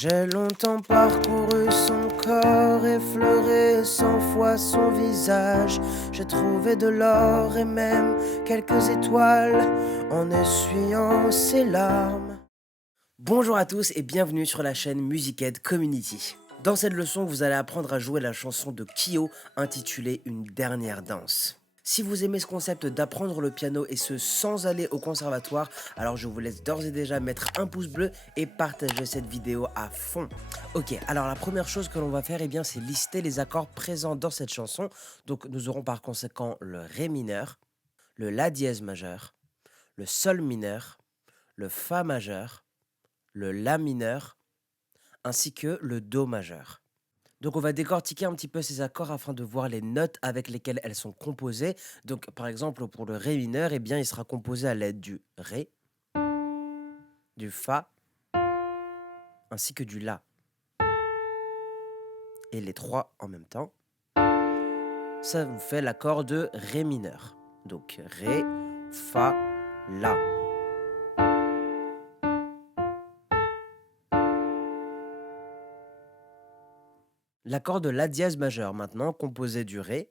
J'ai longtemps parcouru son corps, effleuré 100 fois son visage. J'ai trouvé de l'or et même quelques étoiles en essuyant ses larmes. Bonjour à tous et bienvenue sur la chaîne Musicaid Community. Dans cette leçon, vous allez apprendre à jouer la chanson de Kyo intitulée Une dernière danse. Si vous aimez ce concept d'apprendre le piano et ce sans aller au conservatoire, alors je vous laisse d'ores et déjà mettre un pouce bleu et partager cette vidéo à fond. Ok, alors la première chose que l'on va faire, c'est lister les accords présents dans cette chanson. Donc nous aurons par conséquent le Ré mineur, le La dièse majeur, le Sol mineur, le Fa majeur, le La mineur, ainsi que le Do majeur. Donc on va décortiquer un petit peu ces accords afin de voir les notes avec lesquelles elles sont composées. Donc par exemple pour le Ré mineur, il sera composé à l'aide du Ré, du Fa, ainsi que du La. Et les trois en même temps, ça vous fait l'accord de Ré mineur. Donc Ré, Fa, La. L'accord de La dièse majeur maintenant, composé du Ré,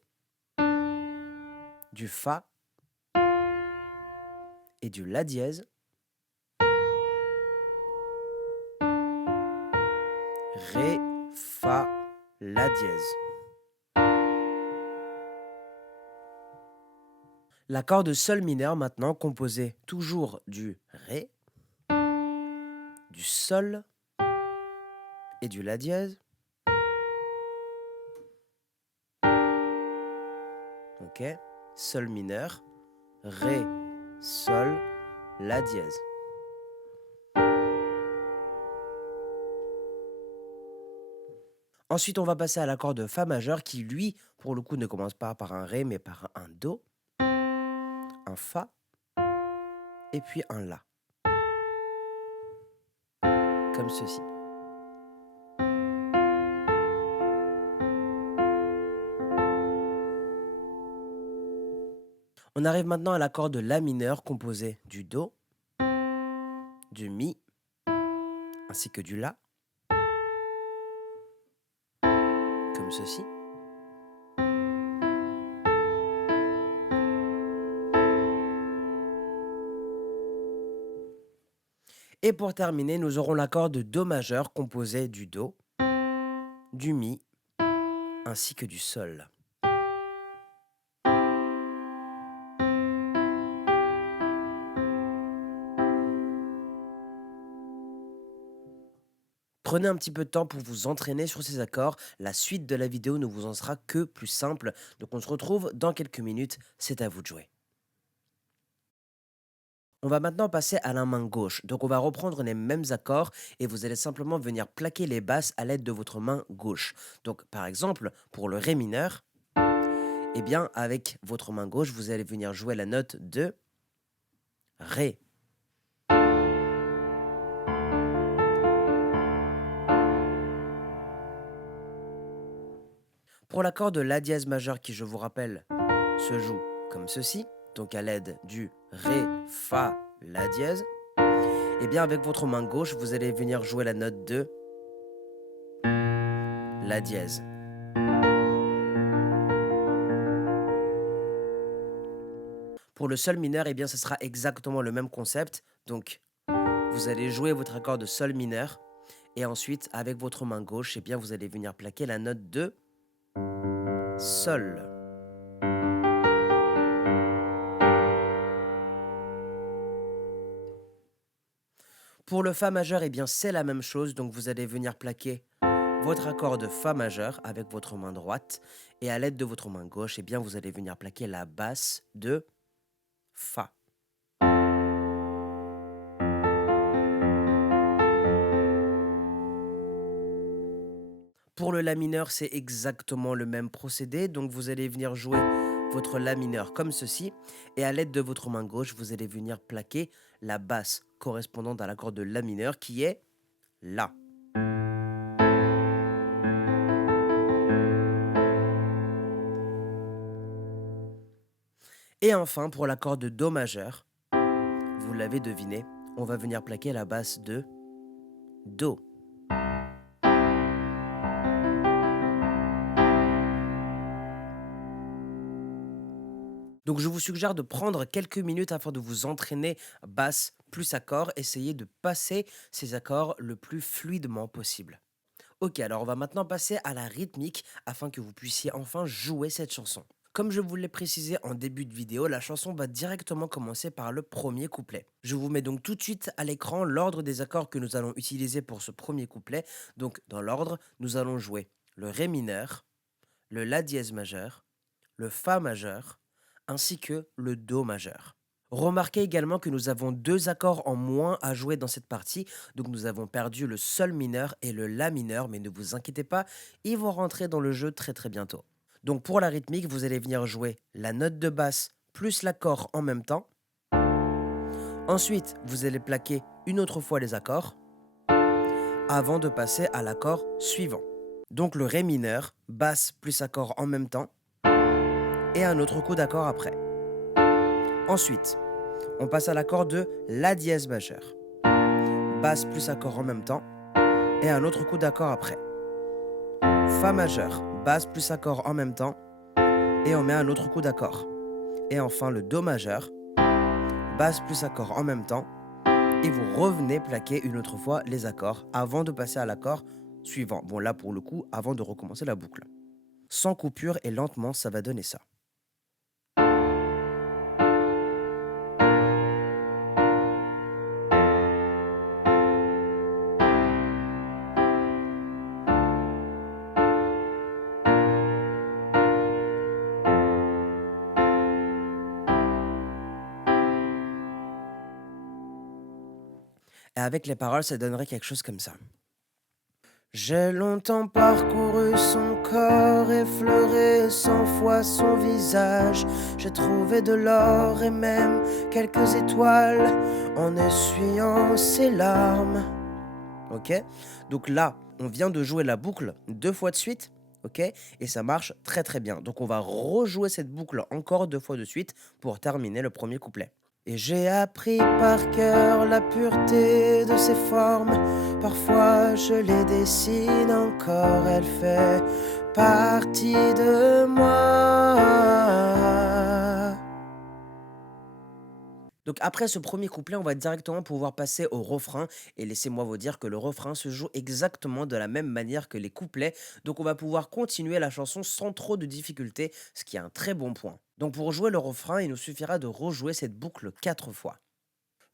du Fa et du La dièse. Ré, Fa, La dièse. L'accord de Sol mineur maintenant, composé toujours du Ré, du Sol et du La dièse. Ok, Sol mineur, Ré, Sol, La dièse. Ensuite, on va passer à l'accord de Fa majeur qui, lui, pour le coup, ne commence pas par un Ré, mais par un Do, un Fa et puis un La. Comme ceci. On arrive maintenant à l'accord de La mineur composé du Do, du Mi, ainsi que du La, comme ceci. Et pour terminer, nous aurons l'accord de Do majeur composé du Do, du Mi, ainsi que du Sol. Prenez un petit peu de temps pour vous entraîner sur ces accords. La suite de la vidéo ne vous en sera que plus simple. Donc on se retrouve dans quelques minutes. C'est à vous de jouer. On va maintenant passer à la main gauche. Donc on va reprendre les mêmes accords et vous allez simplement venir plaquer les basses à l'aide de votre main gauche. Donc par exemple, pour le Ré mineur, avec votre main gauche, vous allez venir jouer la note de Ré. Pour l'accord de La dièse majeur qui, je vous rappelle, se joue comme ceci, donc à l'aide du Ré, Fa, La dièse, avec votre main gauche, vous allez venir jouer la note de La dièse. Pour le Sol mineur, ce sera exactement le même concept. Donc, vous allez jouer votre accord de Sol mineur et ensuite, avec votre main gauche, vous allez venir plaquer la note de Sol. Pour le Fa majeur, c'est la même chose. Donc, vous allez venir plaquer votre accord de Fa majeur avec votre main droite et à l'aide de votre main gauche, vous allez venir plaquer la basse de Fa. Pour le La mineur, c'est exactement le même procédé. Donc, vous allez venir jouer votre La mineur comme ceci. Et à l'aide de votre main gauche, vous allez venir plaquer la basse correspondante à l'accord de La mineur qui est La. Et enfin, pour l'accord de Do majeur, vous l'avez deviné, on va venir plaquer la basse de Do. Donc je vous suggère de prendre quelques minutes afin de vous entraîner basse plus accord, essayez de passer ces accords le plus fluidement possible. Ok, alors on va maintenant passer à la rythmique afin que vous puissiez enfin jouer cette chanson. Comme je vous l'ai précisé en début de vidéo, la chanson va directement commencer par le premier couplet. Je vous mets donc tout de suite à l'écran l'ordre des accords que nous allons utiliser pour ce premier couplet. Donc dans l'ordre, nous allons jouer le Ré mineur, le La dièse majeur, le Fa majeur, ainsi que le Do majeur. Remarquez également que nous avons deux accords en moins à jouer dans cette partie, donc nous avons perdu le Sol mineur et le La mineur, mais ne vous inquiétez pas, ils vont rentrer dans le jeu très très bientôt. Donc pour la rythmique, vous allez venir jouer la note de basse plus l'accord en même temps. Ensuite, vous allez plaquer une autre fois les accords avant de passer à l'accord suivant. Donc le Ré mineur, basse plus accord en même temps et un autre coup d'accord après. Ensuite, on passe à l'accord de La dièse majeur. Basse plus accord en même temps et un autre coup d'accord après. Fa majeur, basse plus accord en même temps et on met un autre coup d'accord. Et enfin le Do majeur, basse plus accord en même temps et vous revenez plaquer une autre fois les accords avant de passer à l'accord suivant. Bon là pour le coup, avant de recommencer la boucle. Sans coupure et lentement, ça va donner ça. Et avec les paroles, ça donnerait quelque chose comme ça. J'ai longtemps parcouru son corps, effleuré 100 fois son visage. J'ai trouvé de l'or et même quelques étoiles en essuyant ses larmes. Ok? Donc là, on vient de jouer la boucle 2 fois de suite. Ok? Et ça marche très très bien. Donc on va rejouer cette boucle encore 2 fois de suite pour terminer le premier couplet. Et j'ai appris par cœur la pureté de ses formes. Parfois je les dessine encore, elle fait partie de moi. Donc après ce premier couplet, on va directement pouvoir passer au refrain. Et laissez-moi vous dire que le refrain se joue exactement de la même manière que les couplets. Donc on va pouvoir continuer la chanson sans trop de difficultés, ce qui est un très bon point. Donc pour jouer le refrain, il nous suffira de rejouer cette boucle 4 fois.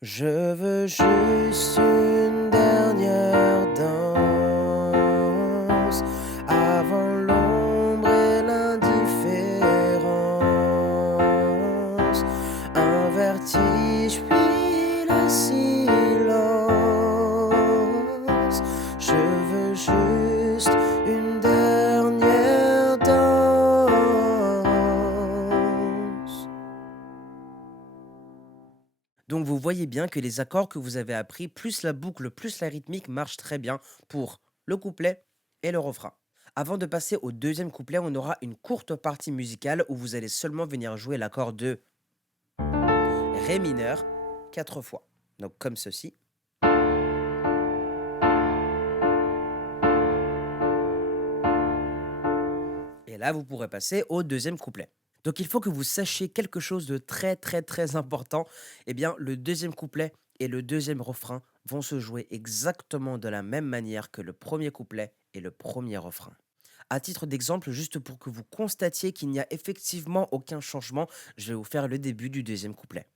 Je veux juste une dernière danse avant l'ombre et l'indifférence, un vertige puis le silence. Je veux juste une dernière danse. Donc vous voyez bien que les accords que vous avez appris, plus la boucle, plus la rythmique, marchent très bien pour le couplet et le refrain. Avant de passer au deuxième couplet, on aura une courte partie musicale où vous allez seulement venir jouer l'accord de Ré mineur 4 fois. Donc comme ceci. Et là, vous pourrez passer au deuxième couplet. Donc il faut que vous sachiez quelque chose de très très très important. Eh bien, le deuxième couplet et le deuxième refrain vont se jouer exactement de la même manière que le premier couplet et le premier refrain. À titre d'exemple, juste pour que vous constatiez qu'il n'y a effectivement aucun changement, je vais vous faire le début du deuxième couplet.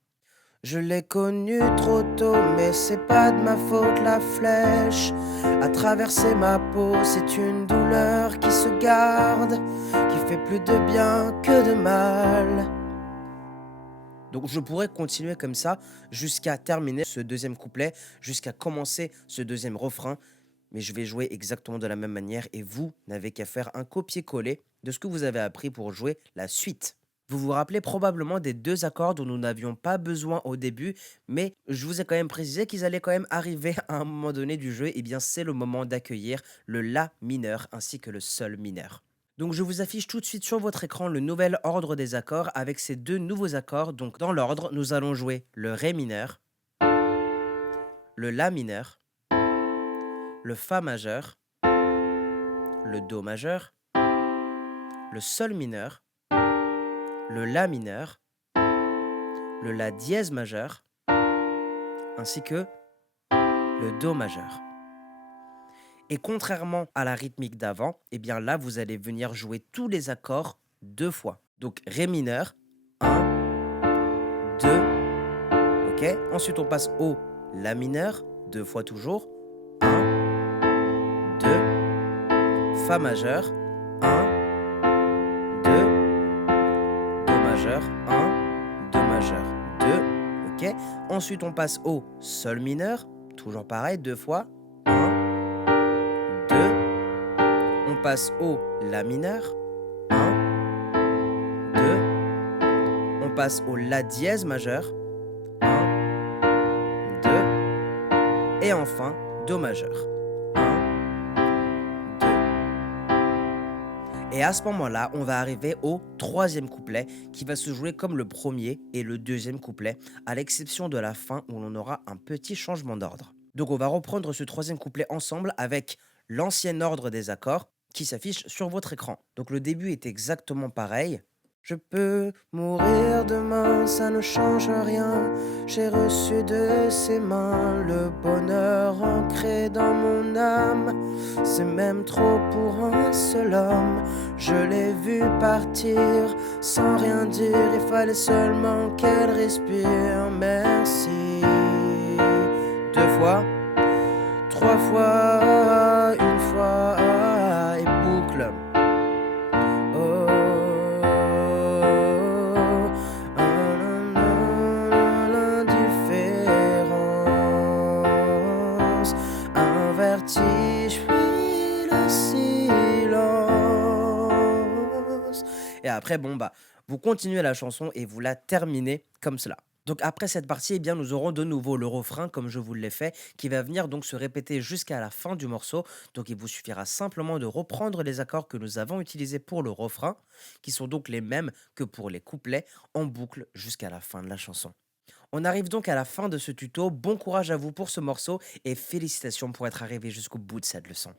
Je l'ai connu trop tôt, mais c'est pas de ma faute, la flèche a traversé ma peau, c'est une douleur qui se garde, qui fait plus de bien que de mal. Donc je pourrais continuer comme ça jusqu'à terminer ce deuxième couplet, jusqu'à commencer ce deuxième refrain, mais je vais jouer exactement de la même manière et vous n'avez qu'à faire un copier-coller de ce que vous avez appris pour jouer la suite. Vous vous rappelez probablement des deux accords dont nous n'avions pas besoin au début, mais je vous ai quand même précisé qu'ils allaient quand même arriver à un moment donné du jeu, et bien c'est le moment d'accueillir le La mineur ainsi que le Sol mineur. Donc je vous affiche tout de suite sur votre écran le nouvel ordre des accords avec ces deux nouveaux accords. Donc dans l'ordre, nous allons jouer le Ré mineur, le La mineur, le Fa majeur, le Do majeur, le Sol mineur, le La mineur le La dièse majeur, ainsi que le Do majeur. Et contrairement à la rythmique d'avant, eh bien là, vous allez venir jouer tous les accords 2 fois. Donc Ré mineur, 1, 2, ok. Ensuite, on passe au La mineur, 2 fois toujours, 1, 2, Fa majeur, 1, 2, Do majeur, 1, Do majeur, 2, ok. Ensuite, on passe au Sol mineur, toujours pareil, 2 fois, 1, 2, on passe au La mineur, 1, 2, on passe au La dièse majeur, 1, 2, et enfin Do majeur, 1, 2. Et à ce moment-là, on va arriver au troisième couplet qui va se jouer comme le premier et le deuxième couplet, à l'exception de la fin où l'on aura un petit changement d'ordre. Donc on va reprendre ce troisième couplet ensemble avec l'ancien ordre des accords qui s'affiche sur votre écran. Donc le début est exactement pareil. Je peux mourir demain, ça ne change rien. J'ai reçu de ses mains le bonheur ancré dans mon âme. C'est même trop pour un seul homme. Je l'ai vu partir sans rien dire. Il fallait seulement qu'elle respire. Merci. 2 fois, 3 fois, 1 fois et boucle. Oh, l'indifférence, un vertige, puis le silence. Et après, bon, bah, vous continuez la chanson et vous la terminez comme cela. Donc après cette partie, eh bien, nous aurons de nouveau le refrain, comme je vous l'ai fait, qui va venir donc se répéter jusqu'à la fin du morceau. Donc il vous suffira simplement de reprendre les accords que nous avons utilisés pour le refrain, qui sont donc les mêmes que pour les couplets, en boucle jusqu'à la fin de la chanson. On arrive donc à la fin de ce tuto. Bon courage à vous pour ce morceau et félicitations pour être arrivé jusqu'au bout de cette leçon.